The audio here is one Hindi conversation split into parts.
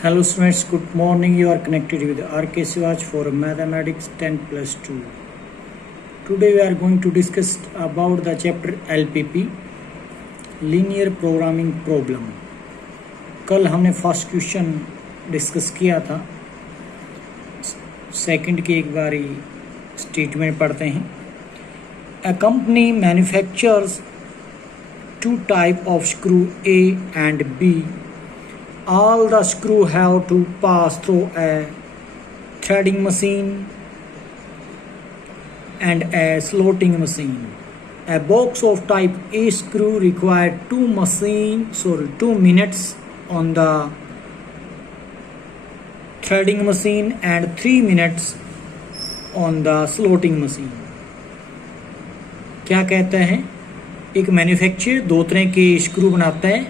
Hello students, good morning. You are connected with RK Sivaj for Mathematics 10 plus 2. Today we are going to discuss about the chapter LPP, Linear Programming Problem. कल हमने फर्स्ट क्वेश्चन डिस्कस किया था. सेकंड की एक बारी स्टेटमेंट पढ़ते हैं. A company manufactures two type of screw A and B. All the screw have to pass through a threading machine and a slotting machine. A box of type A screw require 2 minutes on the threading machine and 3 minutes on the slotting machine. क्या कहता है? एक मैन्युफैक्चरर दो तरह के स्क्रू बनाता है,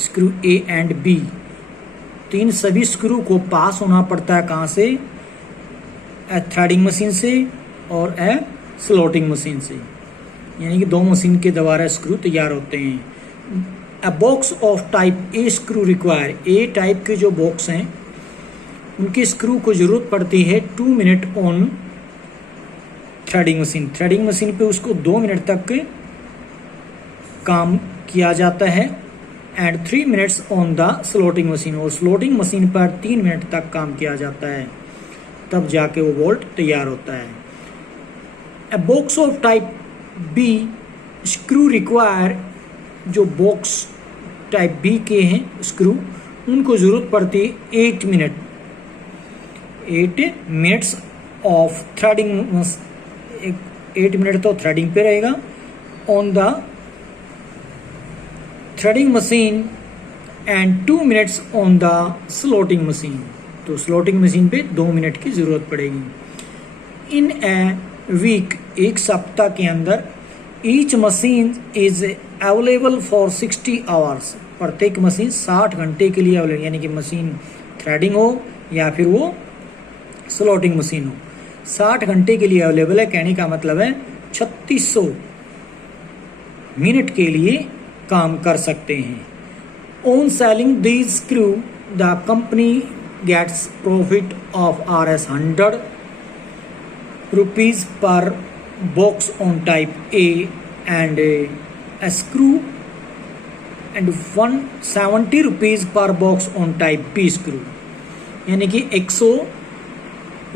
स्क्रू ए एंड बी. तो इन सभी स्क्रू को पास होना पड़ता है कहाँ से? ए थ्रेडिंग मशीन से और ए स्लॉटिंग मशीन से, यानी कि दो मशीन के द्वारा स्क्रू तैयार होते हैं. ए box of type A screw require, A type के जो बॉक्स हैं उनके स्क्रू को ज़रूरत पड़ती है 2 minute on threading machine. Threading machine पे उसको 2 मिनट तक काम किया जाता है and 3 minutes on the slotting machine, और स्लॉटिंग मशीन पर 3 मिनट तक काम किया जाता है, तब जाके वो बोल्ट तैयार होता है. A box of type B screw require, जो बॉक्स टाइप बी के हैं स्क्रू, उनको ज़रूरत पड़ती है 8 मिनट्स ऑफ थ्रेडिंग. 8 मिनट तो थ्रेडिंग पे रहेगा on the threading machine and 2 minutes on the slotting machine. तो स्लॉटिंग मशीन पे 2 मिनट की ज़रूरत पड़ेगी. इन ए वीक, एक सप्ताह के अंदर, each machine is available for 60 hours. प्रत्येक मशीन 60 घंटे के लिए अवेलेबल, यानी कि मशीन थ्रेडिंग हो या फिर वो स्लॉटिंग मशीन हो, 60 घंटे के लिए अवेलेबल है. कहने का मतलब है 3600 मिनट के लिए काम कर सकते हैं. On selling these screw the company gets profit of Rs 100 rupees per box on type A and A screw and 170 rupees per box on type B screw. यानी कि 100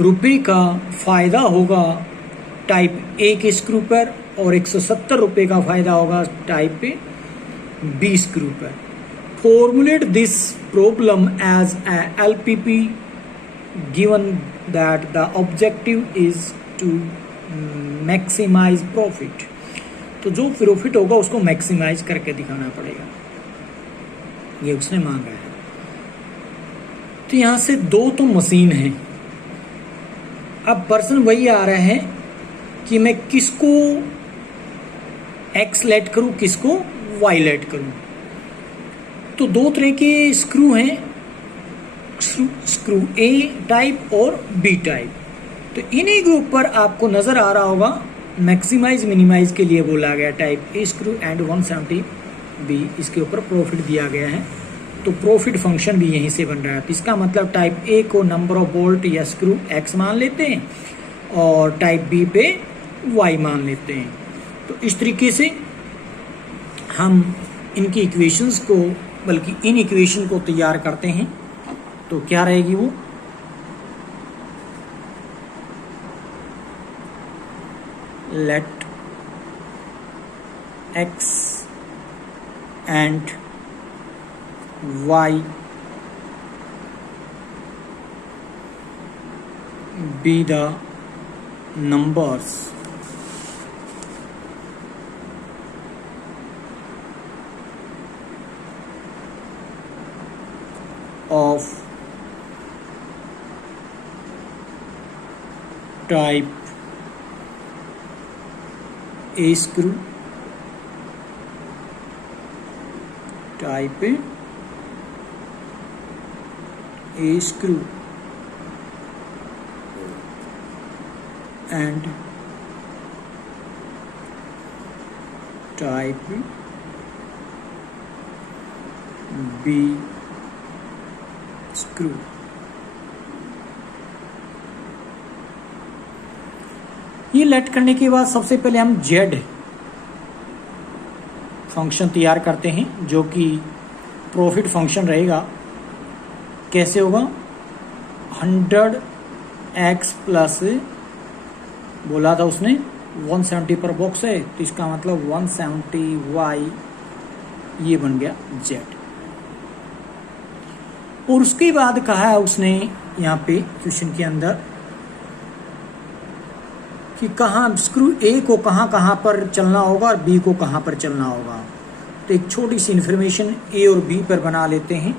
रुपये का फ़ायदा होगा टाइप ए के स्क्रू पर और 170 रुपये का फ़ायदा होगा टाइप बी स्क्रू पर. Formulate this problem as a LPP given that the objective is to maximise profit. तो जो प्रॉफिट होगा उसको मैक्सिमाइज करके दिखाना पड़ेगा, ये उसने मांगा है. तो यहाँ से दो तो मशीन है. अब पर्सन वही आ रहा है कि मैं किसको एक्स लेट करूं, किसको वाई लेट करूं. तो दो तरह के स्क्रू हैं, स्क्रू ए टाइप और बी टाइप. तो इन्हीं ग्रुप पर आपको नज़र आ रहा होगा मैक्सिमाइज मिनिमाइज के लिए बोला गया type A screw and 170 B, इसके ऊपर प्रॉफिट दिया गया है. तो प्रॉफिट फंक्शन भी यहीं से बन रहा है. तो इसका मतलब टाइप ए को नंबर ऑफ बोल्ट या स्क्रू एक्स मान लेते हैं और टाइप बी पे वाई मान लेते हैं. तो इस तरीके से हम इनकी इक्वेशंस को, बल्कि इन इक्वेशन को तैयार करते हैं. तो क्या रहेगी वो? Let X and Y be the numbers of type A screw, type A screw and type B screw. ये लेट करने के बाद सबसे पहले हम जेड फंक्शन तैयार करते हैं, जो कि प्रॉफिट फंक्शन रहेगा। कैसे होगा? 100x प्लस, बोला था उसने 170 पर बॉक्स है, तो इसका मतलब 170y, ये बन गया जेड। और उसके बाद कहा है उसने यहाँ पे क्वेश्चन के अंदर कि कहाँ स्क्रू ए को कहाँ पर चलना होगा और बी को कहाँ पर चलना होगा। तो एक छोटी सी इंफॉर्मेशन ए और बी पर बना लेते हैं।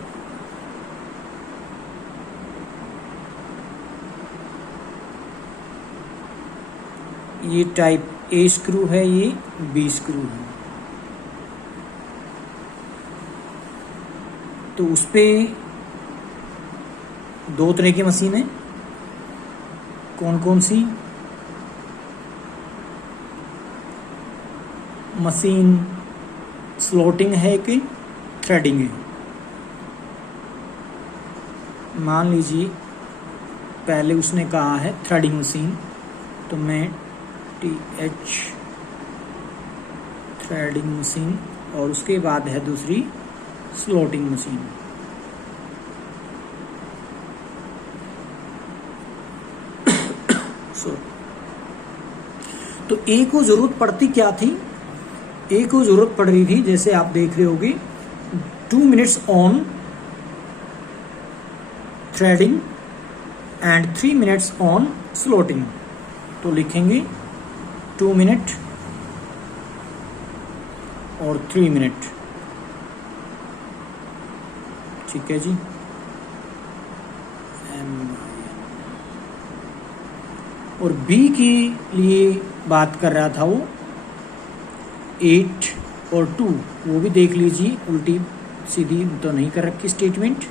ये टाइप ए स्क्रू है, ये बी स्क्रू है। तो उस पे दो तरह की मशीन है। कौन कौन सी? मशीन स्लॉटिंग है, एक थ्रेडिंग है। मान लीजिए पहले उसने कहा है थ्रेडिंग मशीन, तो मैं TH थ्रेडिंग मशीन, और उसके बाद है दूसरी स्लॉटिंग मशीन। तो ए को जरूरत पड़ती क्या थी? ए को जरूरत पड़ रही थी, जैसे आप देख रहे होगे, 2 minutes on threading and 3 minutes on slotting. तो लिखेंगे 2 मिनट और 3 मिनट। ठीक है जी। और बी के लिए बात कर रहा था वो 8 और 2, वो भी देख लीजिए, उल्टी सीधी तो नहीं कर रखी स्टेटमेंट।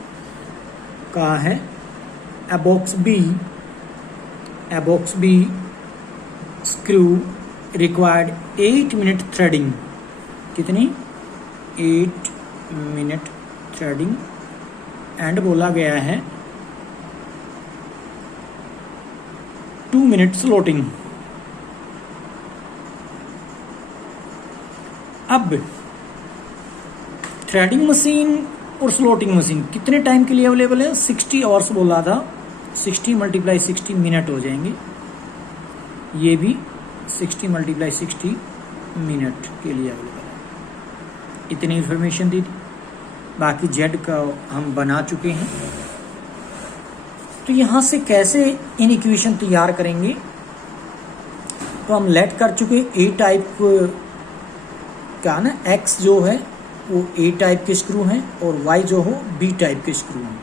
कहा है अबॉक्स बी स्क्रू रिक्वायर्ड 8 मिनट थ्रेडिंग। कितनी? 8 मिनट थ्रेडिंग। एंड बोला गया है 2 मिनट स्लॉटिंग। अब थ्रेडिंग मशीन और स्लॉटिंग मशीन कितने टाइम के लिए अवेलेबल है? 60 आवर्स बोला था। 60 × 60 मिनट हो जाएंगे। ये भी 60 × 60 मिनट के लिए अवेलेबल है। इतनी इंफॉर्मेशन दी थी। बाकी जेड का हम बना चुके हैं। तो यहां से कैसे इन इक्वेशन तैयार करेंगे? तो हम लेट कर चुके ए टाइप का ना, एक्स जो है वो ए टाइप के स्क्रू हैं और वाई जो हो बी टाइप के स्क्रू हैं।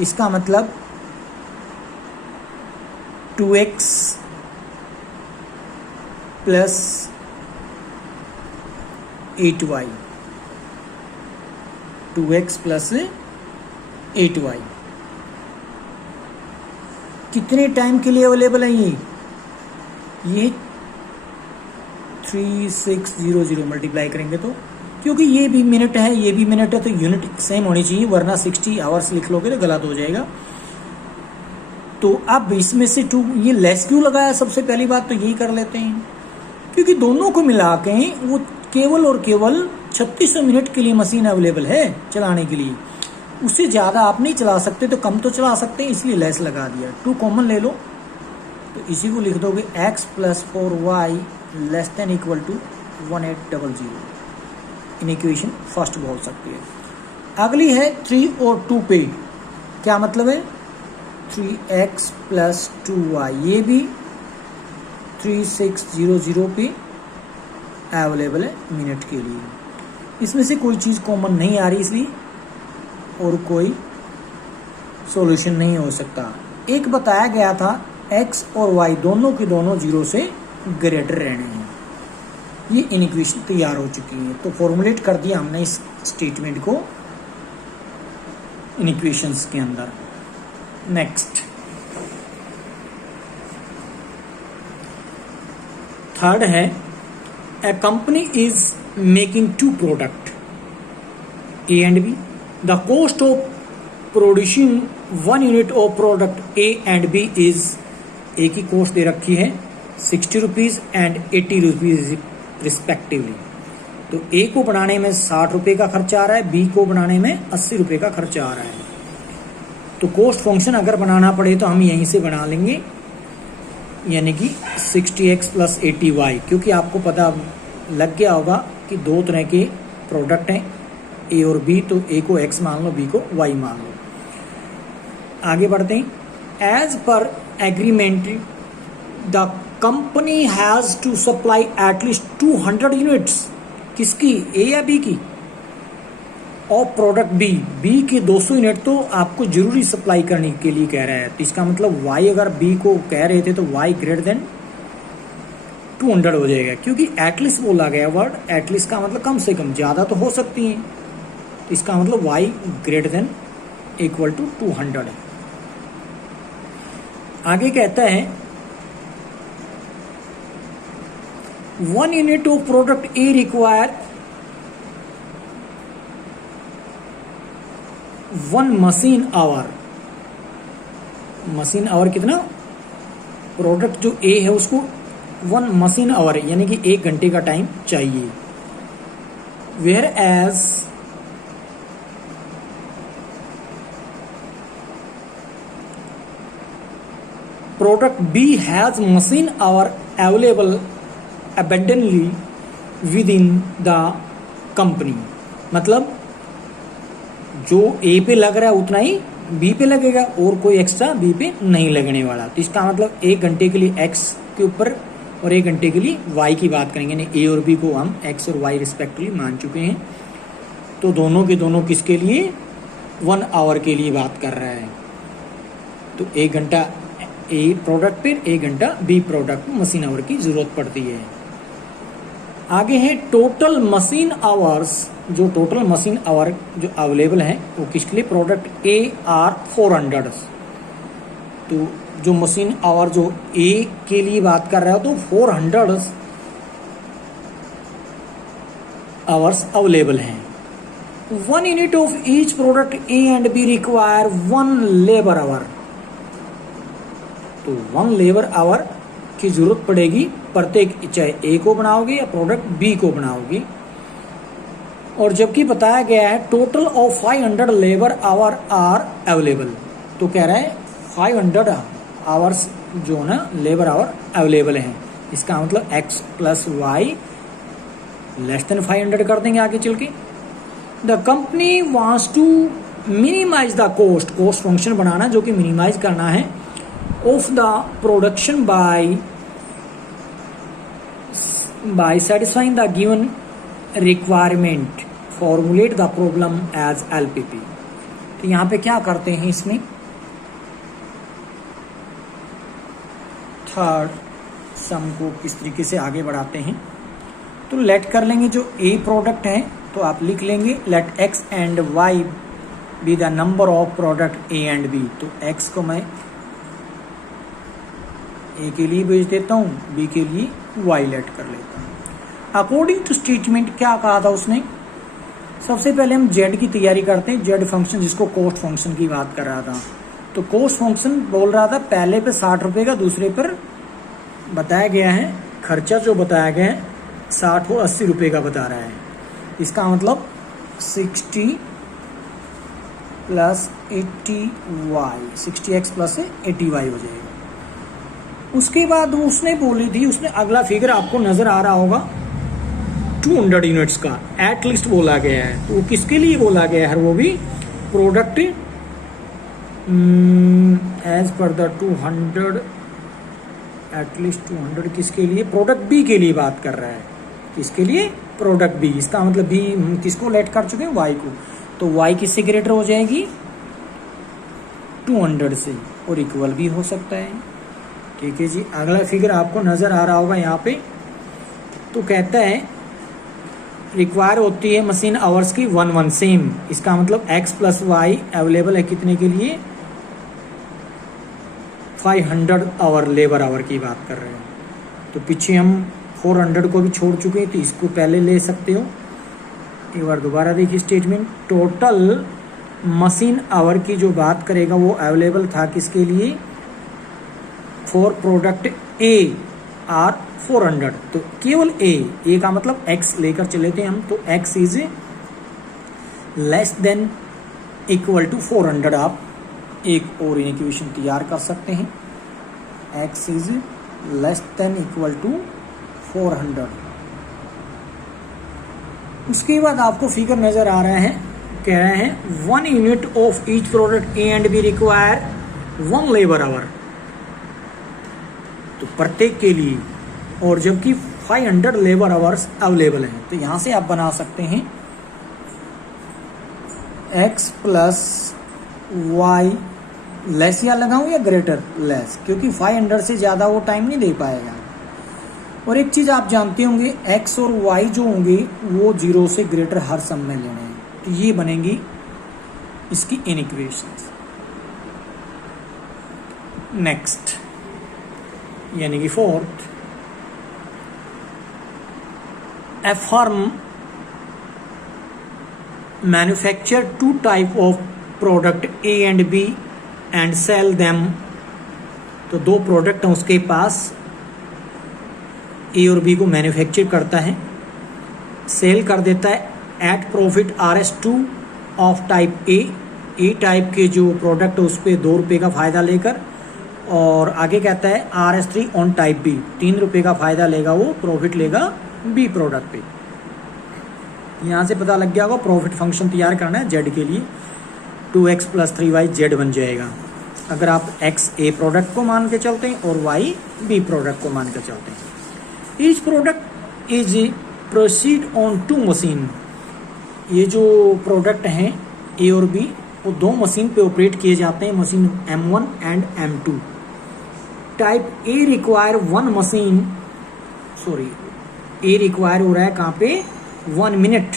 इसका मतलब 2x plus 8y, 2x plus 8y कितने टाइम के लिए अवेलेबल है? ये 3600 मल्टीप्लाई करेंगे तो, क्योंकि ये भी मिनट है ये भी मिनट है, तो यूनिट सेम होनी चाहिए, वरना 60 आवर्स लिख लोगे तो गलत हो जाएगा। तो अब इसमें से 2, ये लेस क्यों लगाया? सबसे पहली बात तो यही कर लेते हैं, क्योंकि दोनों को मिला के वो केवल और केवल 3600 मिनट के लिए मशीन अवेलेबल है चलाने के लिए। उससे ज़्यादा आप नहीं चला सकते, तो कम तो चला सकते हैं, इसलिए लेस लगा दिया। 2 कॉमन ले लो, तो इसी को लिख दोगे x plus 4y less than equal to 1800। In equation first बोल सकते हैं। अगली है 3 और 2 पे, क्या मतलब है? 3x प्लस 2y, ये भी 3600 पे अवेलेबल है मिनट के लिए। इसमें से कोई चीज़ कॉमन नहीं आ रही, इसलिए और कोई सॉल्यूशन नहीं हो सकता। एक बताया गया था x और y दोनों के दोनों 0 से ग्रेटर रहने हैं। ये इन इक्वेशन तैयार हो चुकी है। तो फॉर्मुलेट कर दिया हमने इस स्टेटमेंट को इन इक्वेशंस के अंदर। नेक्स्ट, थर्ड है a company is making 2 product A and B. The cost of producing 1 unit of product A and B is, A की कॉस्ट दे रखी है 60 रुपीज़ एंड 80 रुपीज़ रिस्पेक्टिवली। तो ए को बनाने में 60 रुपये का खर्चा आ रहा है, बी को बनाने में 80 रुपये का खर्चा आ रहा है। तो कॉस्ट फंक्शन अगर बनाना पड़े तो हम यहीं से बना लेंगे, यानी कि 60x प्लस 80y, क्योंकि आपको पता लग गया होगा कि दो तरह के प्रोडक्ट हैं ए और बी, तो ए को x मान लो, बी को y मान लो। आगे बढ़ते हैं। As per agreement the company has to supply at least 200 units, किसकी, ए या बी की, और प्रोडक्ट बी, बी के 200 यूनिट तो आपको जरूरी सप्लाई करने के लिए कह रहा है। तो इसका मतलब y अगर बी को कह रहे थे तो y ग्रेटर देन 200 हो जाएगा, क्योंकि एटलीस्ट बोला गया वर्ड, एटलीस्ट का मतलब कम से कम, ज़्यादा तो हो सकती है। तो इसका मतलब y greater than equal to 200 है। आगे कहता है 1 unit of product A require 1 machine hour. Machine hour कितना, प्रोडक्ट जो ए है उसको 1 मशीन आवर है, यानी कि 1 घंटे का टाइम चाहिए। Whereas product B has machine hour available abundantly within the company, मतलब जो ए पे लग रहा है उतना ही बी पे लगेगा और कोई एक्स्ट्रा बी पे नहीं लगने वाला। तो इसका मतलब 1 घंटे के लिए एक्स के ऊपर और 1 घंटे के लिए वाई की बात करेंगे, यानी ए और बी को हम एक्स और वाई रिस्पेक्टिवली मान चुके हैं। तो दोनों के दोनों किसके लिए, 1 आवर के लिए बात कर रहा है। तो 1 घंटा ए प्रोडक्ट पे, 1 घंटा बी प्रोडक्ट मशीन आवर की जरूरत पड़ती है। आगे है टोटल मशीन आवर्स, जो टोटल मशीन आवर जो अवेलेबल है वो किसके लिए, प्रोडक्ट ए आर 400। तो जो मशीन आवर जो ए के लिए बात कर रहा है तो 400 आवर्स अवेलेबल हैं। 1 unit of each product A and be require 1 labour our. तो 1 लेबर आवर की जरूरत पड़ेगी प्रत्येक, चाहे ए को बनाओगे या प्रोडक्ट बी को बनाओगे। और जबकि बताया गया है total of 500 labour hour are available, तो कह रहा है 500 आवर्स जो ना लेबर आवर अवेलेबल हैं। इसका मतलब x plus Y less than 500 कर देंगे आगे चल के। The company wants to minimise the cost, cost function बनाना जो कि मिनिमाइज करना है, of the production by satisfying the given requirement, formulate the problem as LPP। तो यहाँ पे क्या करते हैं, इसमें थर्ड सम को किस तरीके से आगे बढ़ाते हैं। तो लेट कर लेंगे जो ए प्रोडक्ट है, तो आप लिख लेंगे let x and y be the number of product A and B. तो x को मैं ए के लिए भेज देता हूँ, बी के लिए y लेट कर लेता हूँ। अकॉर्डिंग टू स्टेटमेंट क्या कहा था उसने, सबसे पहले हम z की तैयारी करते हैं, z फंक्शन जिसको कॉस्ट फंक्शन की बात कर रहा था। तो कॉस्ट फंक्शन बोल रहा था पहले पे 60 रुपये का, दूसरे पर बताया गया है खर्चा जो बताया गया है 60 और 80 रुपये का बता रहा है। इसका मतलब 60 plus 80y, 60x plus 80y हो जाएगा। उसके बाद उसने बोली थी, उसने अगला फिगर आपको नजर आ रहा होगा 200 यूनिट्स का एटलीस्ट बोला गया है। तो किसके लिए बोला गया है, वो भी product as per the 200, at least 200 किसके लिए, प्रोडक्ट बी के लिए बात कर रहा है। किसके लिए, प्रोडक्ट बी। इसका मतलब बी किसको लेट कर चुके हैं, वाई को। तो वाई किससे ग्रेटर हो जाएगी, 200 से, और इक्वल भी हो सकता है। ठीक है जी, अगला फिगर आपको नजर आ रहा होगा यहाँ पे। तो कहता है रिक्वायर होती है मशीन आवर्स की 1 सेम। इसका मतलब x प्लस वाई अवेलेबल है कितने के लिए, 500 आवर लेबर आवर की बात कर रहे हैं। तो पीछे हम 400 को भी छोड़ चुके हैं, तो इसको पहले ले सकते हो। एक बार दोबारा देखिए स्टेटमेंट, टोटल मशीन आवर की जो बात करेगा वो अवेलेबल था किसके लिए, फॉर प्रोडक्ट ए आर 400। तो केवल ए का मतलब x लेकर चले थे हम, तो x is less than equal to 400। आप एक और इक्वेशन तैयार कर सकते हैं, x is less than equal to 400। उसके बाद आपको फिगर नजर आ रहा है, कह रहे हैं 1 unit of each product A and be require 1 labour our, तो प्रत्येक के लिए, और जबकि 500 लेबर आवर्स अवेलेबल हैं। तो यहां से आप बना सकते हैं x प्लस वाई लेस या लगाऊं या ग्रेटर लेस, क्योंकि 500 से ज़्यादा वो टाइम नहीं दे पाएगा। और एक चीज़ आप जानते होंगे, x और y जो होंगे वो 0 से ग्रेटर हर सम में लेने हैं, तो ये बनेगी इसकी इनइक्वेशंस। नेक्स्ट यानी कि fourth, a firm manufacture 2 type of product A and B and sell them। तो 2 प्रोडक्ट हैं उसके पास, ए और बी को मैन्युफैक्चर करता है, सेल कर देता है at profit RS2 of type A type के जो प्रोडक्ट है उस पर 2 रुपये का फ़ायदा लेकर, और आगे कहता है RS3 ऑन टाइप बी, 3 रुपये का फ़ायदा लेगा, वो प्रॉफिट लेगा बी प्रोडक्ट पे। यहाँ से पता लग गया होगा प्रॉफिट फंक्शन तैयार करना है जेड के लिए, 2x प्लस 3y जेड बन जाएगा अगर आप x ए प्रोडक्ट को मान के चलते हैं और y बी प्रोडक्ट को मान के चलते हैं। Each product is proceed on 2 machine, ये जो प्रोडक्ट हैं ए और बी वो 2 मशीन पे ऑपरेट किए जाते हैं, machine M1 and M2। Type A require 1 machine, sorry A require हो रहा है कहाँ पे, 1 minute.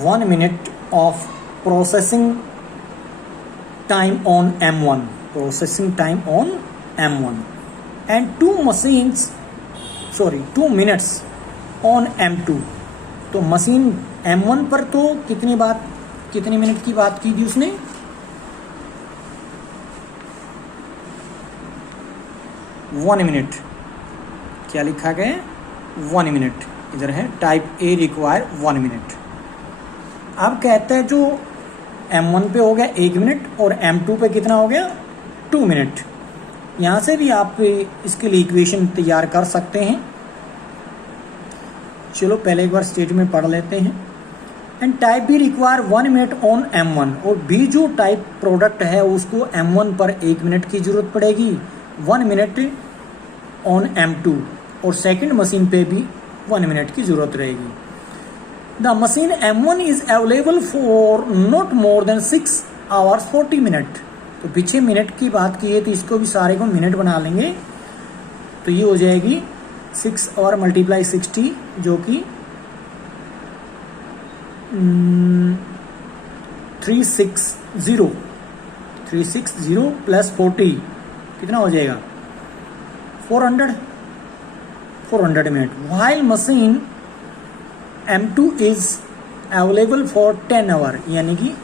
One minute of processing time on M1, processing time on M1 and 2 minutes on M2। तो मशीन M1 पर तो कितने मिनट की बात की थी उसने, 1 मिनट। क्या लिखा गया है, 1 मिनट। इधर है टाइप ए रिक्वायर 1 मिनट। अब कहते हैं जो M1 पे हो गया 1 मिनट और M2 पे कितना हो गया, 2 मिनट। यहाँ से भी आप इसके लिए इक्वेशन तैयार कर सकते हैं। चलो पहले एक बार स्टेटमेंट पढ़ लेते हैं। And type be require 1 minute on M1, और बी जो टाइप प्रोडक्ट है उसको M1 पर 1 मिनट की जरूरत पड़ेगी, 1 मिनट ऑन M2, और सेकंड मशीन पे भी 1 मिनट की जरूरत रहेगी। The machine M1 is available for not more than 6 hours 40 minute. तो पीछे मिनट की बात की है तो इसको भी सारे को मिनट बना लेंगे, तो ये हो जाएगी 6 और मल्टीप्लाई 60 जो कि 360 प्लस 40 कितना हो जाएगा, 400 minute. While machine M2 is available for 10 hour, यानी कि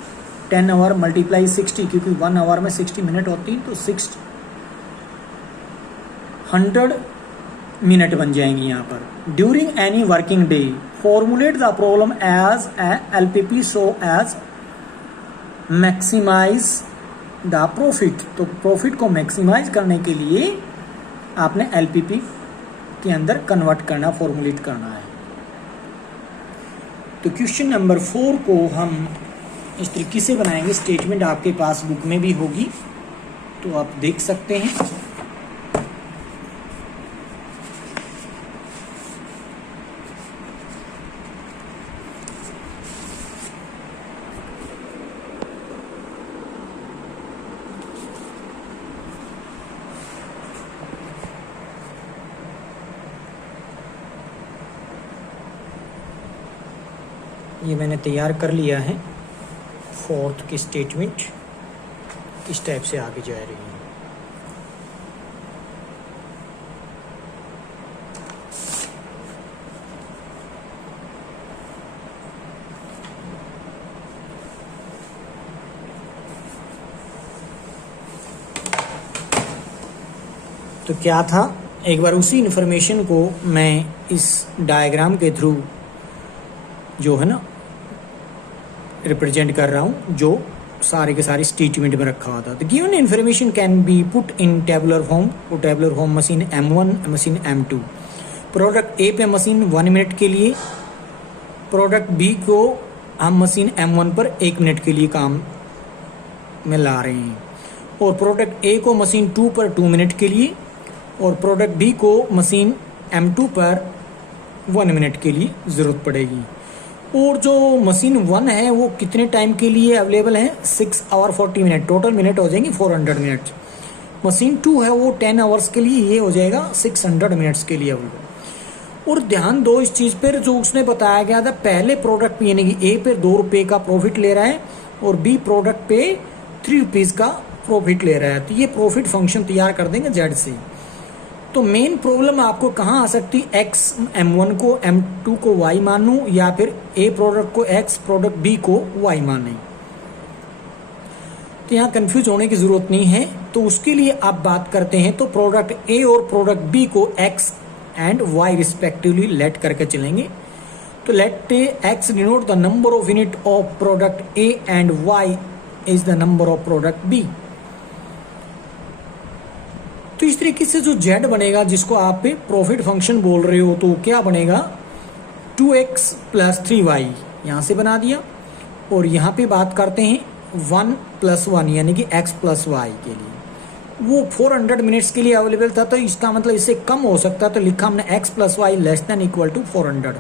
10 आवर मल्टीप्लाई 60, क्योंकि 1 आवर में 60 मिनट होती है, तो 600 मिनट बन जाएंगी यहाँ पर। During any working day formulate the problem as LPP so as maximise the profit. तो प्रॉफिट को मैक्सिमाइज करने के लिए आपने LPP के अंदर कन्वर्ट करना, फॉर्मुलेट करना है। तो क्वेश्चन नंबर 4 को हम इस तरीके से बनाएंगे, स्टेटमेंट आपके पास बुक में भी होगी तो आप देख सकते हैं। ये मैंने तैयार कर लिया है। 4th की स्टेटमेंट इस टाइप से आगे जा रही है। तो क्या था, एक बार उसी इन्फॉर्मेशन को मैं इस डायग्राम के थ्रू जो है ना रिप्रेजेंट कर रहा हूँ, जो सारे के सारे स्टेटमेंट में रखा हुआ था। तो given information can be put in tabular form. तो tabular form machine M1, machine M2, product A पे मशीन 1 मिनट के लिए, प्रोडक्ट बी को हम मशीन M1 पर 1 मिनट के लिए काम में ला रहे हैं, और प्रोडक्ट ए को मशीन 2 पर 2 मिनट के लिए, और प्रोडक्ट बी को मशीन M2 पर 1 मिनट के लिए ज़रूरत पड़ेगी। और जो मशीन 1 है वो कितने टाइम के लिए अवेलेबल है, 6 आवर 40 मिनट, टोटल मिनट हो जाएंगे 400 मिनट। मशीन 2 है वो 10 आवर्स के लिए, ये हो जाएगा 600 मिनट्स के लिए अवेलेबल। और ध्यान दो इस चीज़ पर, जो उसने बताया गया था पहले प्रोडक्ट यानी कि ए पे 2 रुपये का प्रॉफिट ले रहा है और बी प्रोडक्ट पे 3 रुपीज़ का प्रॉफिट ले रहा है, तो ये प्रॉफिट फंक्शन तैयार कर देंगे जेड से। तो मेन प्रॉब्लम आपको कहाँ आ सकती है, एक्स M1 को M2 को Y मानूं या फिर ए प्रोडक्ट को X प्रोडक्ट B को Y माने। तो यहाँ कंफ्यूज होने की जरूरत नहीं है। तो उसके लिए आप बात करते हैं तो प्रोडक्ट A और प्रोडक्ट B को X and Y respectively let करके चलेंगे। तो let X denote the number of unit of product A and Y is the number of product B। तो इस तरीके से जो Z बनेगा, जिसको आप पे प्रॉफिट फंक्शन बोल रहे हो, तो क्या बनेगा 2x + 3y यहाँ से बना दिया। और यहाँ पे बात करते हैं 1 + 1 यानी कि x + y के लिए, वो 400 मिनट्स के लिए अवेलेबल था, तो इसका मतलब इससे कम हो सकता, तो लिखा हमने x + y <= 400।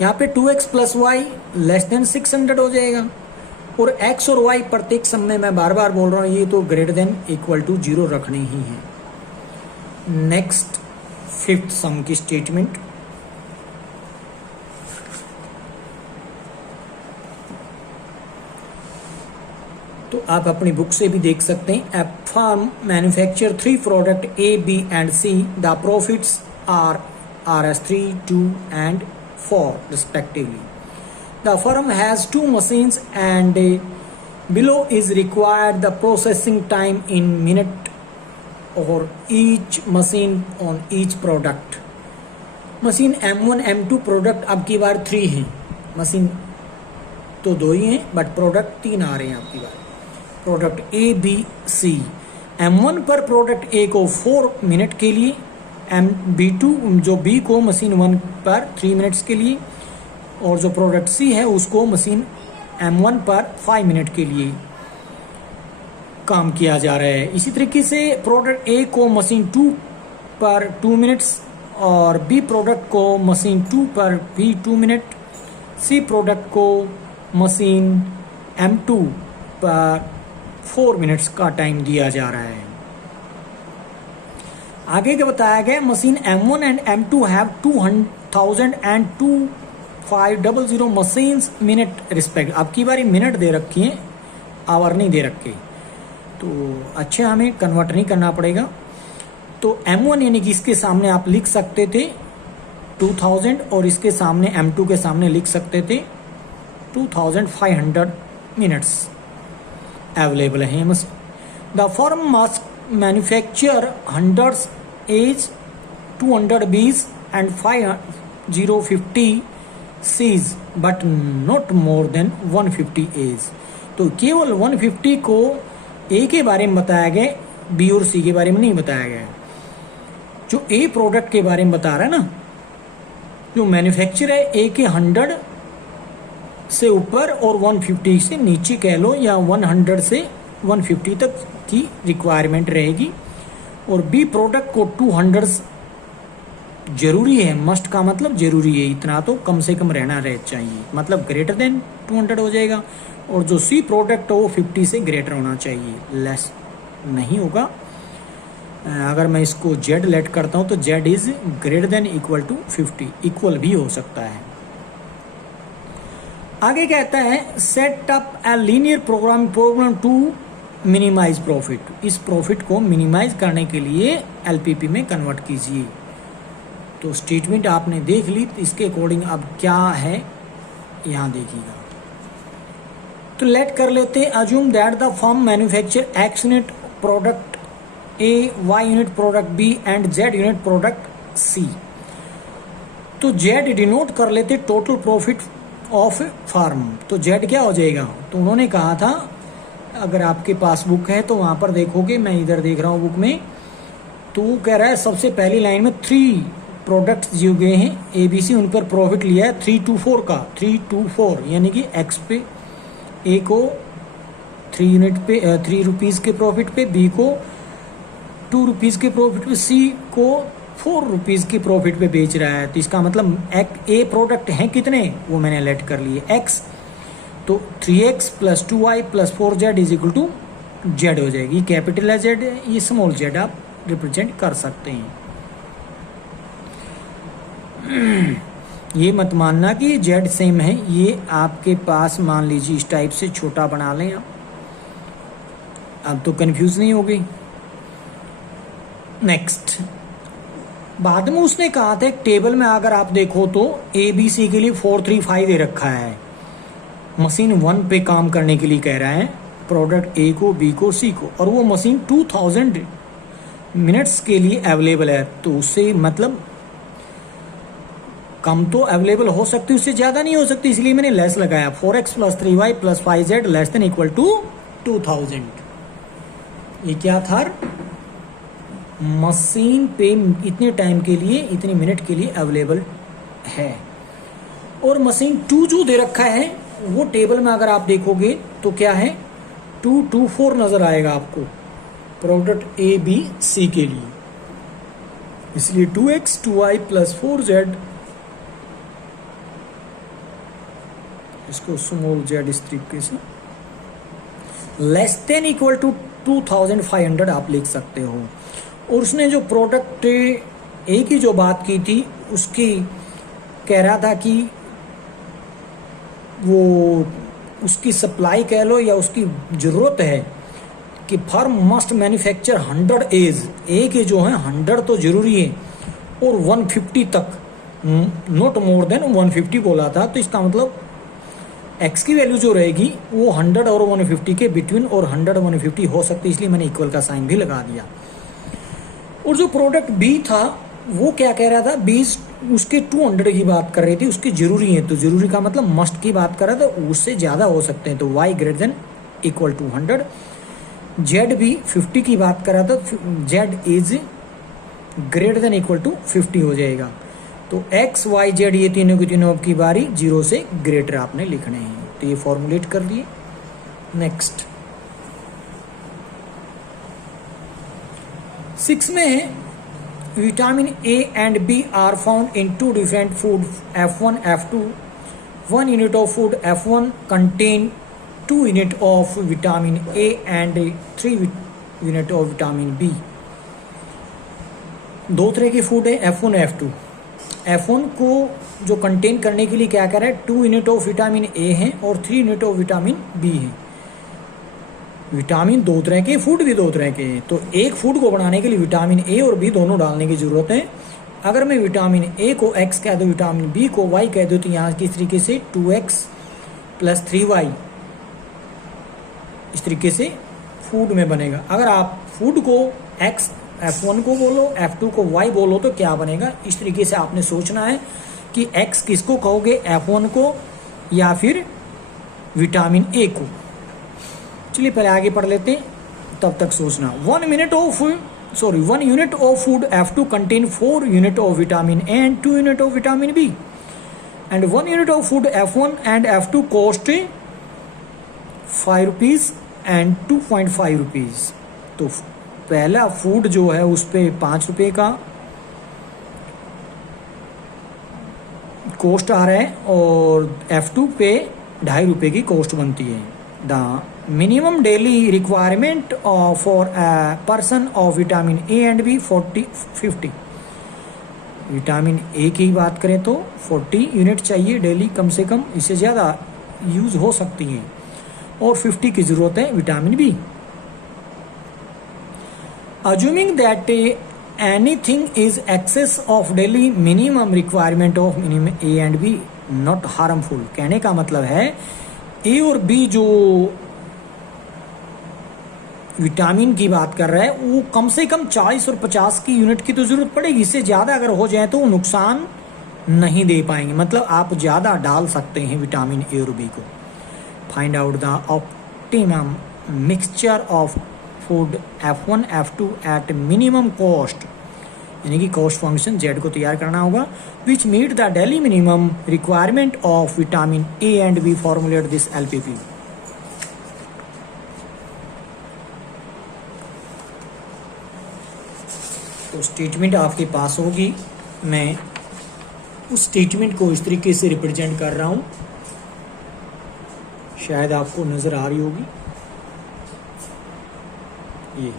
यहाँ पे 2x + y <= 600 हो जाएगा। और x और y प्रत्येक सम में मैं बार बार बोल रहा हूँ, ये तो > 0 रखने ही है। नेक्स्ट 5th सम की स्टेटमेंट, तो आप अपनी बुक से भी देख सकते हैं। A firm manufacture 3 product A, B and C। The profits are Rs3, 2 and 4 respectively. The firm has 2 machines and below is required the processing time in minute or each machine on each product. Machine M1, M2 product अब की बार 3 हैं, मशीन तो 2 ही हैं बट प्रोडक्ट 3 आ रहे हैं अब की बार। Product A, B, C। M1 पर प्रोडक्ट A को 4 मिनट के लिए, B2 जो B को मशीन 1 पर 3 मिनट्स के लिए, और जो प्रोडक्ट C है उसको मशीन M1 पर 5 मिनट के लिए काम किया जा रहा है। इसी तरीके से प्रोडक्ट A को मशीन 2 पर 2 मिनट्स, और B प्रोडक्ट को मशीन 2 पर भी 2 मिनट, C प्रोडक्ट को मशीन M2 पर 4 मिनट्स का टाइम दिया जा रहा है। आगे क्या बताया गया, machine M1 and M2 have 2000 and 2500 machines minute respect. अब की बारी मिनट दे रखी है, आवर नहीं दे रखे, तो अच्छा हमें कन्वर्ट नहीं करना पड़ेगा। तो M1 यानी कि इसके सामने आप लिख सकते थे 2000 और इसके सामने M2 के सामने लिख सकते थे 2500 मिनट्स अवेलेबल हैं। The firm must manufacture 100 A's, 200 B's and 50 C's but not more than 150 A's। तो केवल 150 को A के बारे में बताया गया, B और C के बारे में नहीं बताया गया। जो A प्रोडक्ट के बारे में बता रहा है ना, जो मैन्युफैक्चर है A के 100 से ऊपर और 150 से नीचे कह लो, या 100 से 150 तक की रिक्वायरमेंट रहेगी। और B प्रोडक्ट को 200 जरूरी है, मस्ट का मतलब जरूरी है, इतना तो कम से कम रहना रह चाहिए, मतलब ग्रेटर देन 200 हो जाएगा। और जो C प्रोडक्ट हो वो 50 से ग्रेटर होना चाहिए, लेस नहीं होगा। अगर मैं इसको Z लेट करता हूँ तो Z is greater than = 50, equal भी हो सकता है। आगे कहता है set up a linear program to minimize profit. इस प्रॉफिट को मिनिमाइज करने के लिए LPP में कन्वर्ट कीजिए। तो स्टेटमेंट आपने देख ली, इसके अकॉर्डिंग अब क्या है यहाँ देखिएगा। तो लेट कर लेते हैं, assume that the firm manufacture X unit product A Y unit product B and Z unit product C. तो जेड डिनोट कर लेते टोटल प्रॉफिट ऑफ फार्म। तो जेड क्या हो जाएगा, तो उन्होंने कहा था, अगर आपके पास बुक है तो वहां पर देखोगे, मैं इधर देख रहा हूँ बुक में, तो वो कह रहा है सबसे पहली लाइन में 3 प्रोडक्ट्स जो गए हैं ए बी सी, उन पर प्रॉफिट लिया है 324 का, 324 यानी कि एक्स पे ए को 3 यूनिट पे 3 रुपीज़ के प्रॉफिट पे, बी को 2 रुपीज़ के प्रॉफिट पे, सी को 4 रुपीज़ की प्रॉफिट पे बेच रहा है। तो इसका मतलब ए प्रोडक्ट हैं कितने, वो मैंने लेट कर लिए एक्स, तो 3x + 2y + 4z is equal to Z हो जाएगी। कैपिटल है जेड, ये स्मॉल जेड आप रिप्रेजेंट कर सकते हैं। ये मत मानना कि जेड सेम है, ये आपके पास मान लीजिए इस टाइप से छोटा बना लें आप, अब तो कंफ्यूज नहीं हो गई। नेक्स्ट, बाद में उसने कहा था एक टेबल में अगर आप देखो तो ए बी सी के लिए 435 दे रखा है, मशीन 1 पे काम करने के लिए कह रहा है, प्रोडक्ट ए को, बी को, सी को, और वो मशीन 2000 मिनट्स के लिए अवेलेबल है। तो उससे मतलब कम तो अवेलेबल हो सकती, उससे ज़्यादा नहीं हो सकती, इसलिए मैंने लेस लगाया 4x + 3y + 5z <= 2000। ये क्या था, मशीन पे इतने टाइम के लिए, इतने मिनट के लिए अवेलेबल है। और मशीन 2 जो दे रखा है वो टेबल में अगर आप देखोगे तो क्या है, 224 नजर आएगा आपको प्रोडक्ट ए बी सी के लिए, इसलिए 2x 2y + 4z, इसको स्मॉल जेड इस तरीके से, <= 2500 आप लिख सकते हो। और उसने जो प्रोडक्ट ए की जो बात की थी, उसकी कह रहा था कि वो उसकी सप्लाई कह लो या उसकी ज़रूरत है कि फर्म मस्ट मैन्युफैक्चर 100 एज, ए के जो हैं 100 तो ज़रूरी है, और 150 तक, नॉट मोर देन 150 बोला था। तो इसका मतलब एक्स की वैल्यू जो रहेगी वो 100 और 150 के बिटवीन, और 100 150 हो सकती है, इसलिए मैंने इक्वल का साइन भी लगा दिया। और जो प्रोडक्ट बी था वो क्या कह रहा था, बी उसके 200 की बात कर रही थी, उसकी जरूरी है, तो जरूरी का मतलब मस्ट की बात कर रहा था, उससे ज़्यादा हो सकते हैं, तो y > 100। जेड भी 50 की बात कर रहा था, जेड इज > 50 हो जाएगा। तो x y z ये तीनों की तीनों की बारी 0 से ग्रेटर आपने लिखने हैं, तो ये फॉर्मुलेट कर लिए। नेक्स्ट 6 में है, vitamin A and B are found in 2 different food F1 F2। 1 unit of food F1 contain 2 unit of vitamin A and 3 unit of vitamin B. दो तरह के फूड है F1 F2। F1 को जो कंटेन करने के लिए क्या कर रहा है, 2 यूनिट ऑफ विटामिन ए है और 3 यूनिट ऑफ विटामिन बी है। विटामिन दो तरह के, फूड भी दो तरह के हैं, तो एक फूड को बनाने के लिए विटामिन ए और बी दोनों डालने की जरूरत है। अगर मैं विटामिन ए को x कह दूं, विटामिन बी को y कह दूं, तो यहाँ किस तरीके से 2x + 3y इस तरीके से फूड में बनेगा। अगर आप फूड को x F1 को बोलो, F2 को y बोलो, तो क्या बनेगा, इस तरीके से आपने सोचना है कि x किसको कहोगे, F1 को या फिर विटामिन ए को। चलिए पहले आगे पढ़ लेते हैं, तब तक सोचना। 1 unit of food F2 contain 4 unit of vitamin A and 2 unit of vitamin B, and 1 unit of food F1 and F2 cost 5 rupees and 2.5 rupees. तो पहला फूड जो है उस पे 5 रुपये का कॉस्ट आ रहा है, और F2 पे 2.5 रुपये की कॉस्ट बनती है। The minimum daily requirement for a person of vitamin A and B 50। Vitamin A की बात करें तो 40 यूनिट चाहिए डेली कम से कम, इससे ज़्यादा यूज़ हो सकती है, और 50 की ज़रूरत है vitamin B. Assuming that anything is excess of daily minimum requirement of minimum A and B not harmful, कहने का मतलब है A और B जो विटामिन की बात कर रहा है वो कम से कम 40 और 50 की यूनिट की तो ज़रूरत पड़ेगी। इससे ज़्यादा अगर हो जाए तो वो नुकसान नहीं दे पाएंगे। मतलब आप ज़्यादा डाल सकते हैं विटामिन ए और बी को। Find out the optimum mixture of food F1 F2 at minimum cost, यानी कि कॉस्ट फंक्शन जेड को तैयार करना होगा। Which meet the daily minimum requirement of vitamin A and B, formulate this LPP। तो स्टेटमेंट आपके पास होगी, मैं उस स्टेटमेंट को इस तरीके से रिप्रेजेंट कर रहा हूं, शायद आपको नजर आ रही होगी। ये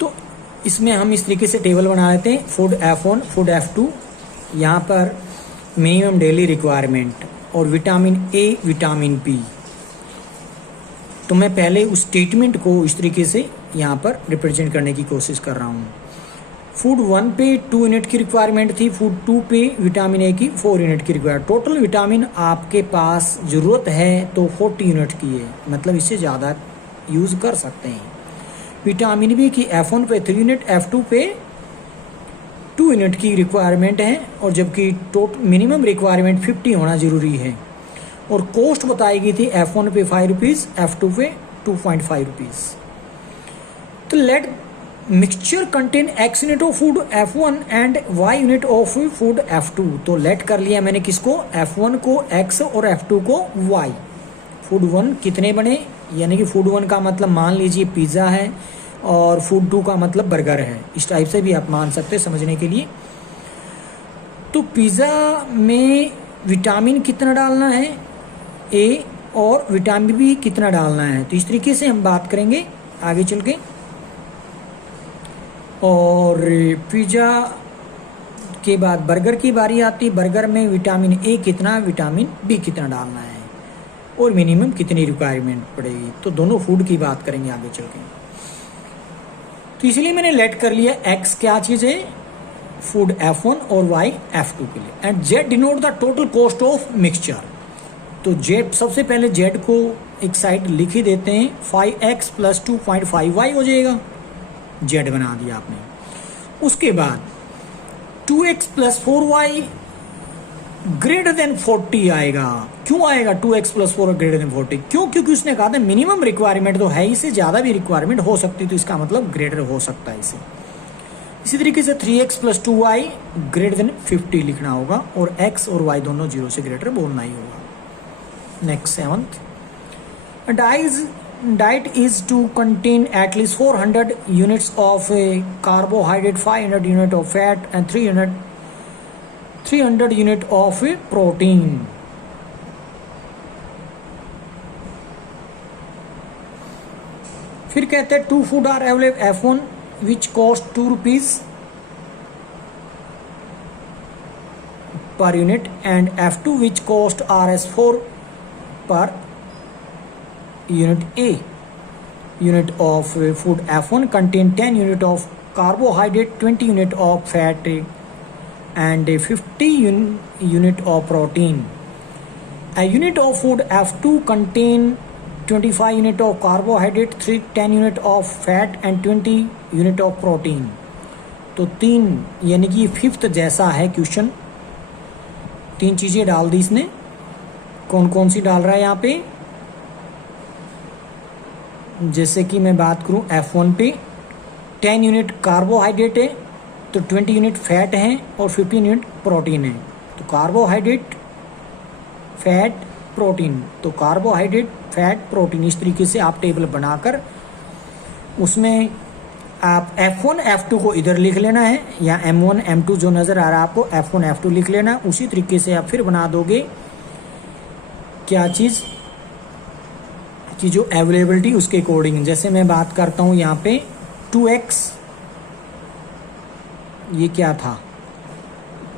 तो इसमें हम इस तरीके से टेबल बना लेते हैं। फूड F1 फूड F2, यहाँ पर मिनिमम डेली रिक्वायरमेंट और विटामिन ए विटामिन बी। तो मैं पहले उस स्टेटमेंट को इस तरीके से यहाँ पर रिप्रेजेंट करने की कोशिश कर रहा हूँ। फूड 1 पे 2 यूनिट की रिक्वायरमेंट थी, फूड 2 पे विटामिन ए की 4 यूनिट की रिक्वायरमेंट। टोटल विटामिन आपके पास ज़रूरत है तो 40 यूनिट की है, मतलब इससे ज़्यादा यूज़ कर सकते हैं। विटामिन बी की F1 पे 3 यूनिट, F2 पे 2 यूनिट की रिक्वायरमेंट है, और जबकि टोटल मिनिमम रिक्वायरमेंट 50 होना ज़रूरी है। और कॉस्ट बताई गई थी F1 पे 5 रुपीज़, F2 पे 2.5 रुपीज़। तो let mixture contain X unit of food F1 and Y unit of food F2। तो लेट कर लिया मैंने किसको, F1 को X और F2 को Y। फूड 1 कितने बने, यानी कि फूड 1 का मतलब मान लीजिए पिज़्ज़ा है और फूड 2 का मतलब बर्गर है। इस टाइप से भी आप मान सकते हैं समझने के लिए। तो पिज़्ज़ा में विटामिन कितना डालना है ए, और विटामिन बी कितना डालना है, तो इस तरीके से हम बात करेंगे आगे चल के। और पिज़्ज़ा के बाद बर्गर की बारी आती है। बर्गर में विटामिन ए कितना, विटामिन बी कितना डालना है, और मिनिमम कितनी रिक्वायरमेंट पड़ेगी। तो दोनों फूड की बात करेंगे आगे चल के। तो इसलिए मैंने लेट कर लिया X क्या चीज़ है, फूड F1 और Y F2 के लिए, and Z denote the total cost of mixture. तो Z सबसे पहले Z को एक साइड लिख ही देते हैं, 5X + 2.5Y हो जाएगा, Z बना दिया आपने। उसके बाद 2X + 4Y ग्रेटर देन 40 आएगा। क्यों आएगा 2X + 4 ग्रेटर देन 40? क्यों? क्योंकि उसने कहा था मिनिमम रिक्वायरमेंट तो है, इससे ज़्यादा भी रिक्वायरमेंट हो सकती है, तो इसका मतलब ग्रेटर हो सकता है इसे। इसी तरीके से 3X + 2Y ग्रेटर देन 50 लिखना होगा, और X और Y दोनों 0 से ग्रेटर बोलना ही होगा। Next 7th, diet is to contain at least 400 units of carbohydrate, 500 unit of fat and 300 unit of protein. फिर कहते हैं 2 food are available, F1 which cost 2 rupees per unit and F2 which cost Rs 4 per unit. A unit of food F1 contain 10 unit of carbohydrate, 20 unit of fat and 50 unit of protein. A unit of food F2 contain 25 unit of carbohydrate, 10 unit of fat and 20 unit of protein. तो 3 यानी कि 5th जैसा है क्वेश्चन। 3 चीज़ें डाल दी इसने, कौन कौन सी डाल रहा है यहाँ पे। जैसे कि मैं बात करूँ F1 पे 10 यूनिट कार्बोहाइड्रेट है, तो 20 यूनिट फैट है और 15 यूनिट प्रोटीन है। तो कार्बोहाइड्रेट, फैट, प्रोटीन, तो कार्बोहाइड्रेट, फैट, प्रोटीन, इस तरीके से आप टेबल बनाकर उसमें आप F1 F2 को इधर लिख लेना है, या M1 M2 जो नज़र आ रहा है आपको F1 F2 लिख लेना। उसी तरीके से आप फिर बना दोगे क्या चीज़ कि जो अवेलेबिलिटी उसके अकॉर्डिंग। जैसे मैं बात करता हूँ यहाँ पे 2X, ये क्या था,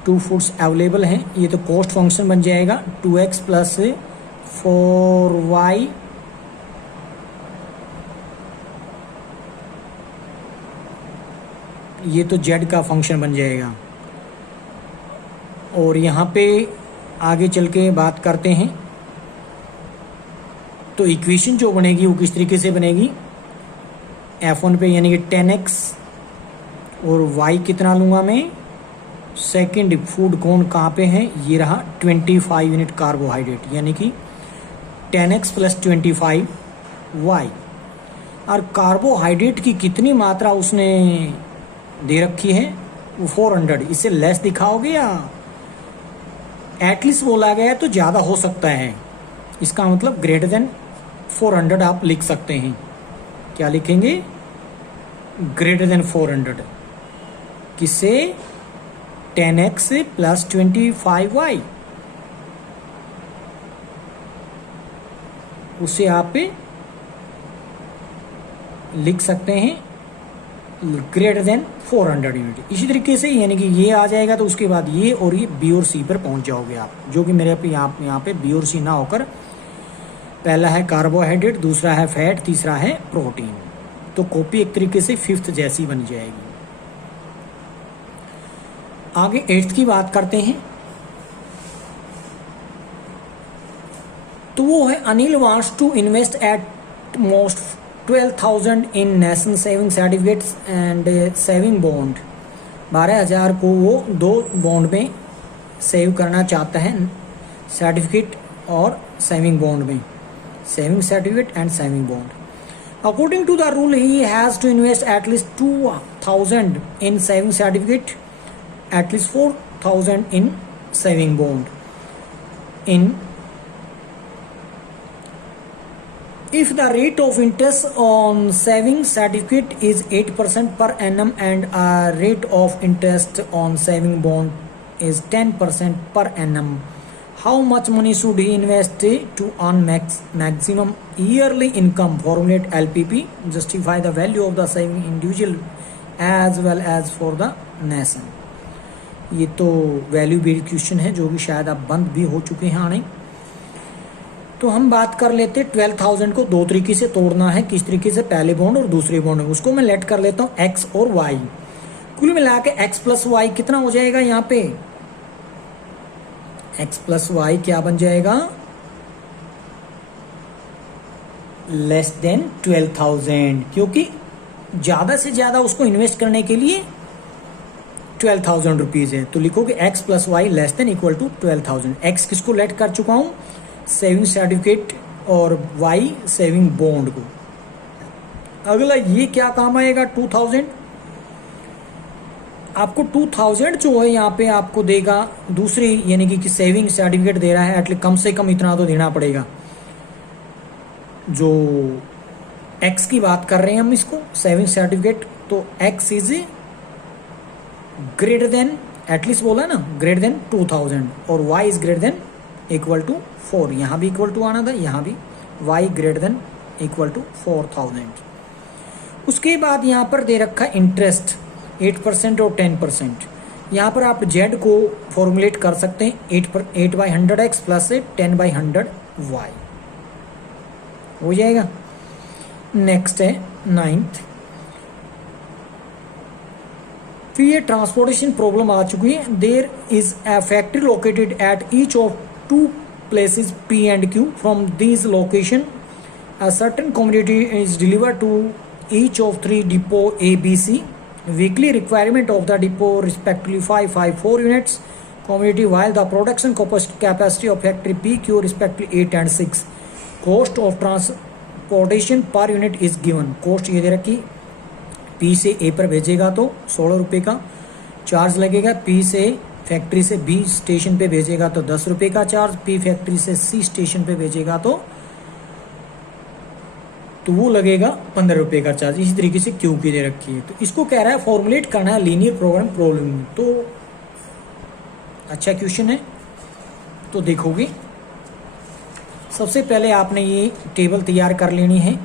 2 फूड्स अवेलेबल हैं, ये तो कॉस्ट फंक्शन बन जाएगा। 2X + 4Y ये तो Z का फंक्शन बन जाएगा। और यहाँ पे आगे चल के बात करते हैं तो इक्वेशन जो बनेगी वो किस तरीके से बनेगी, F1 पे यानी कि 10x और y कितना लूँगा मैं, सेकंड फूड कौन कहाँ पे है, ये रहा 25 यूनिट कार्बोहाइड्रेट, यानी कि 10x प्लस 25y। और कार्बोहाइड्रेट की कितनी मात्रा उसने दे रखी है, वो 400। इससे लेस दिखाओगे या एटलीस्ट बोला गया है तो ज़्यादा हो सकता है, इसका मतलब ग्रेटर देन 400 आप लिख सकते हैं। क्या लिखेंगे, ग्रेटर देन 400, किससे, 10x प्लस 25y, उसे आप लिख सकते हैं ग्रेटर देन 400 यूनिट। इसी तरीके से यानी कि ये आ जाएगा तो उसके बाद ये और ये बी और सी पर पहुंच जाओगे आप, जो कि मेरे पे यहाँ पे बी और सी ना होकर पहला है कार्बोहाइड्रेट, दूसरा है फैट, तीसरा है प्रोटीन। तो कॉपी एक तरीके से 5th जैसी बन जाएगी। आगे 8th की बात करते हैं। तो वो है Anil wants to invest at most 12,000 in national saving certificates and saving bond. 12,000 को वो 2 बॉन्ड में सेव करना चाहता है, सर्टिफिकेट और सेविंग बॉन्ड में, saving certificate and saving bond. According to the rule, he has to invest at least 2,000 in saving certificate, at least 4,000 in saving bond. If the rate of interest on saving certificate is 8% per annum and a rate of interest on saving bond is 10% per annum, how much money should he invest to earn maximum yearly income? Formulate LPP. Justify the value of the saving individual as well as for the nation. ये तो वैल्यू बेस्ड क्वेश्चन है जो कि शायद अब बंद भी हो चुके हैं आने। तो हम बात कर लेते 12,000 को 2 तरीके से तोड़ना है, किस तरीके से, पहले बॉन्ड और दूसरे बॉन्ड में। उसको मैं लेट कर लेता हूँ x और y, कुल मिला के x प्लस वाई कितना हो जाएगा, यहाँ पे x प्लस वाई क्या बन जाएगा, लेस देन 12,000, क्योंकि ज्यादा से ज्यादा उसको इन्वेस्ट करने के लिए 12,000 रुपीज है। तो लिखोगे x plus Y less than equal to 12,000। x किसको लेट कर चुका हूं, सेविंग सर्टिफिकेट, और y सेविंग बॉन्ड को। अगला ये क्या काम आएगा, 2,000। आपको 2,000 जो है यहाँ पे आपको देगा दूसरी, यानी कि सेविंग सर्टिफिकेट दे रहा है, एटलीस्ट कम से कम इतना तो देना पड़ेगा। जो x की बात कर रहे हैं हम इसको, सेविंग सर्टिफिकेट, तो x is greater than, at least बोला ना, ग्रेटर देन 2,000, और y is greater than equal to 4। यहाँ भी इक्वल टू आना था, यहाँ भी y greater than equal to 4,000। उसके बाद यहाँ पर दे रखा इंटरेस्ट 8% और 10%। यहाँ पर आप z को फॉर्मुलेट कर सकते हैं 8/100x प्लस 10/100y हो जाएगा। नेक्स्ट है 9th। फिर ये ट्रांसपोर्टेशन प्रॉब्लम आ चुकी है। There is a factory located at each of 2 places P and Q. From these location, a certain commodity is delivered to each of 3 depot A, B, C. Weekly requirement of the depot respectively 554 units commodity, while the production capacity of factory P, Q respectively 8 and 6. Cost of transportation per unit is given. Cost ये दे रखी, P से A पर भेजेगा तो 16 रुपये का चार्ज लगेगा, P से फैक्ट्री से बी स्टेशन पे भेजेगा तो 10 रुपये का चार्ज, पी फैक्ट्री से सी स्टेशन पे भेजेगा तो वो लगेगा 15 रुपये का चार्ज। इसी तरीके से क्यू की दे रखी है। तो इसको कह रहा है फॉर्मुलेट करना है लीनियर प्रॉब्लम में। तो अच्छा क्वेश्चन है, तो देखोगे सबसे पहले आपने ये टेबल तैयार कर लेनी है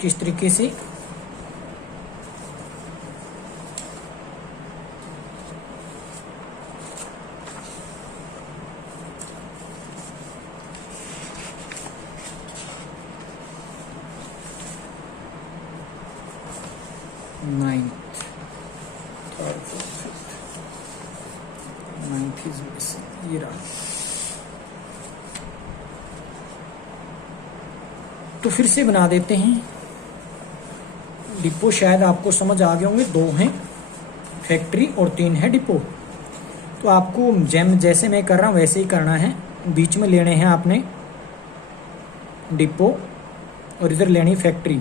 किस तरीके से। नाइन्थ इज मिसिंग, ये रहा। तो फिर से बना देते हैं। डिपो शायद आपको समझ आ गए होंगे, 2 हैं फैक्ट्री और 3 है डिपो। तो आपको जैसे मैं कर रहा हूँ वैसे ही करना है। बीच में लेने हैं आपने डिपो और इधर लेनी फैक्ट्री।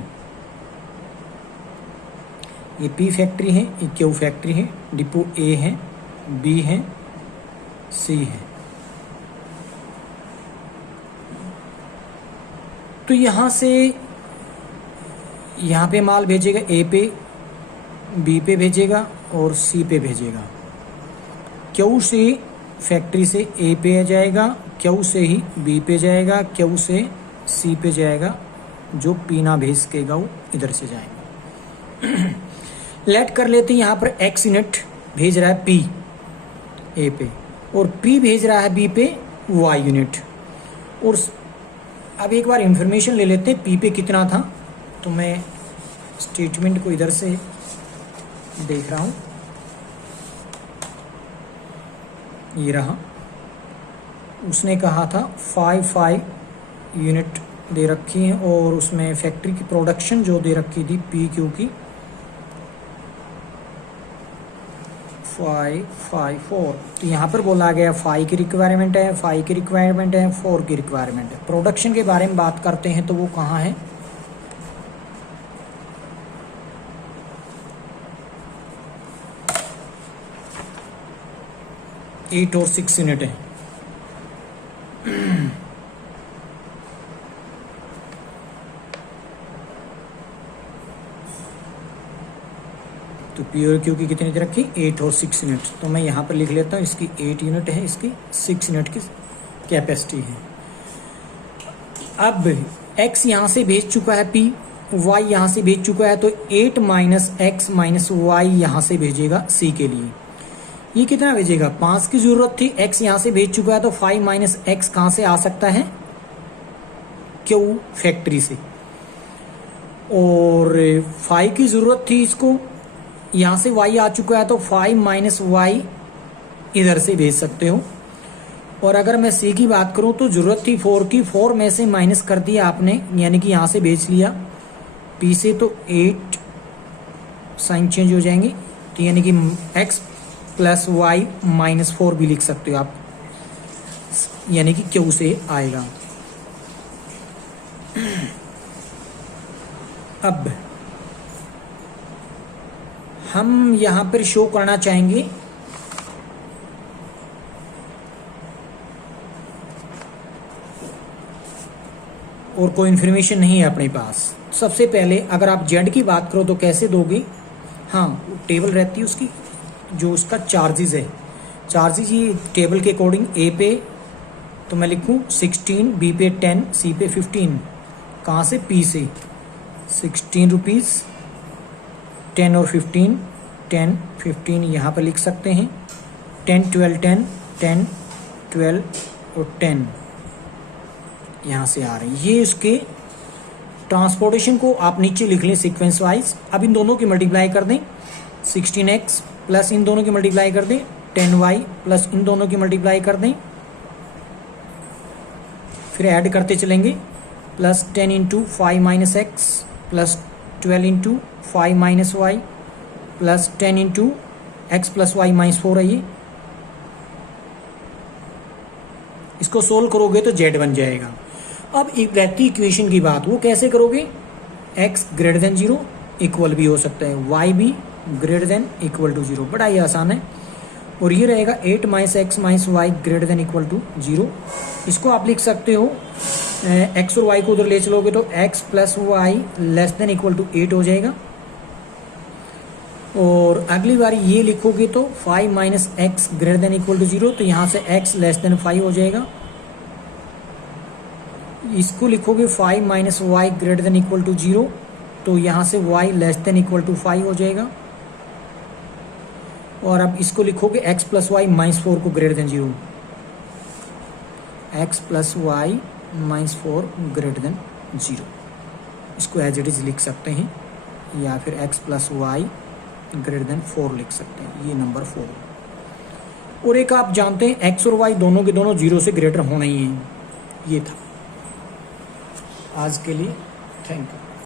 ये पी फैक्ट्री है, ये क्यू फैक्ट्री है, डिपो ए है, बी है, सी है। तो यहाँ से यहाँ पे माल भेजेगा, ए पे, बी पे भेजेगा और सी पे भेजेगा। क्यू से फैक्ट्री से ए पे जाएगा, क्यू से ही बी पे जाएगा, क्यू से सी पे जाएगा, जो पी ना भेज केगा वो इधर से जाएगा। लेट कर लेते हैं यहाँ पर एक्स यूनिट भेज रहा है पी ए पे और पी भेज रहा है बी पे वाई यूनिट। और अब एक बार इंफॉर्मेशन ले लेते हैं पी पे कितना था। तो मैं स्टेटमेंट को इधर से देख रहा हूँ, ये रहा। उसने कहा था 5 यूनिट दे रखी है और उसमें फैक्ट्री की प्रोडक्शन जो दे रखी थी पी क्यू की 4। तो यहाँ पर बोला गया 5 की रिक्वायरमेंट है, 5 की रिक्वायरमेंट है, 4 की रिक्वायरमेंट है। प्रोडक्शन के बारे में बात करते हैं तो वो कहाँ है, एट और 6 यूनिट है। तो पी और क्यू की कितनी दे रखी, 8 और 6 यूनिट। तो मैं यहाँ पर लिख लेता हूँ, इसकी 8 यूनिट है, इसकी 6 यूनिट की कैपेसिटी है। अब x यहाँ से भेज चुका है p, y यहाँ से भेज चुका है, तो 8 माइनस एक्स माइनस वाई यहाँ से भेजेगा c के लिए। ये कितना भेजेगा, 5 की जरूरत थी, x यहाँ से भेज चुका है, तो 5 माइनस एक्स कहाँ से आ सकता है, q फैक्ट्री से। और 5 की जरूरत थी इसको, यहाँ से y आ चुका है, तो 5 माइनस वाई इधर से भेज सकते हो। और अगर मैं c की बात करूँ तो जरूरत थी 4 की, 4 में से माइनस कर दिया आपने, यानी कि यहाँ से भेज लिया p से, तो 8 साइन चेंज हो जाएंगे, तो यानी कि x प्लस वाई माइनस 4 भी लिख सकते हो आप, यानी कि q से आएगा। अब हम यहाँ पर शो करना चाहेंगे और कोई इन्फॉर्मेशन नहीं है अपने पास। सबसे पहले अगर आप जेड की बात करो तो कैसे दोगे, हाँ टेबल रहती है उसकी, जो उसका चार्जेस है, चार्जेस ये टेबल के अकॉर्डिंग ए पे तो मैं लिखूँ 16, बी पे 10, सी पे 15, कहाँ से, पी से 16 रुपीज़, 10 और 15, 10 15 यहाँ पर लिख सकते हैं, 10 12 10 10 12 और 10 यहाँ से आ रहे हैं। ये इसके ट्रांसपोर्टेशन को आप नीचे लिख लें सीक्वेंस वाइज। अब इन दोनों की मल्टीप्लाई कर दें, 16x प्लस इन दोनों की मल्टीप्लाई कर दें, 10y प्लस इन दोनों की मल्टीप्लाई कर दें, फिर ऐड करते चलेंगे, plus 10 into 5 minus X plus 12 into 5 minus Y plus 10 into X plus Y minus 4 है। ये इसको सोल्व करोगे तो जेड बन जाएगा। अब एक रहती इक्वेशन की बात, वो कैसे करोगे, x ग्रेटर देन 0 इक्वल भी हो सकता है, y भी ग्रेटर देन इक्वल टू 0, बड़ा ही आसान है। और ये रहेगा 8 minus X minus Y greater than equal to 0। इसको आप लिख सकते हो, x और y को उधर ले चलोगे तो x plus Y less than equal to 8 हो जाएगा। और अगली बार ये लिखोगे तो 5 minus X greater than equal to 0, तो यहाँ से x लेस देन 5 हो जाएगा। इसको लिखोगे 5 minus Y greater than equal to 0, तो यहाँ से y less than equal to 5 हो जाएगा। और अब इसको लिखोगे x प्लस वाई माइनस 4 को greater than 0, x plus Y minus 4 greater than 0। इसको एज इट इज लिख सकते हैं, या फिर x plus Y greater than 4 लिख सकते हैं, ये नंबर 4। और एक आप जानते हैं x और y दोनों के दोनों 0 से ग्रेटर होना ही है। ये था आज के लिए। Thank you.